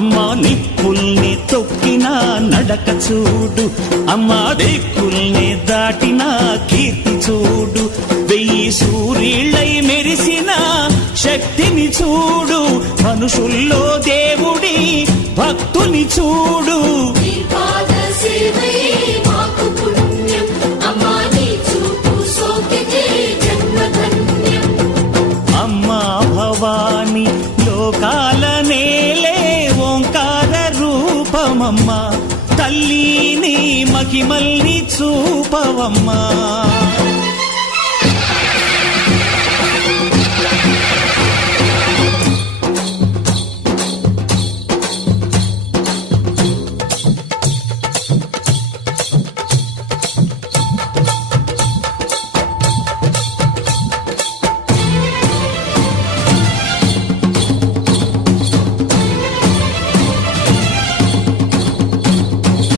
అమ్మా నిప్పుల్ని తొక్కిన నడక చూడు, అమ్మా దిక్కుల్ని దాటిన కీర్తి చూడు, 1000 సూర్యుళ్ళై మెరిసిన శక్తిని చూడు, మనుషుల్లో దేవుడి భక్తుని చూడు. అమ్మా భవాని లోకాల నేలే ఓంకార రూపమమ్మా, తల్లిని మహిమల్ని చూపవమ్మా.